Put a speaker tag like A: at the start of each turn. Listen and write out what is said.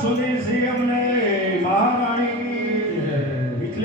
A: સુની સિંહ ને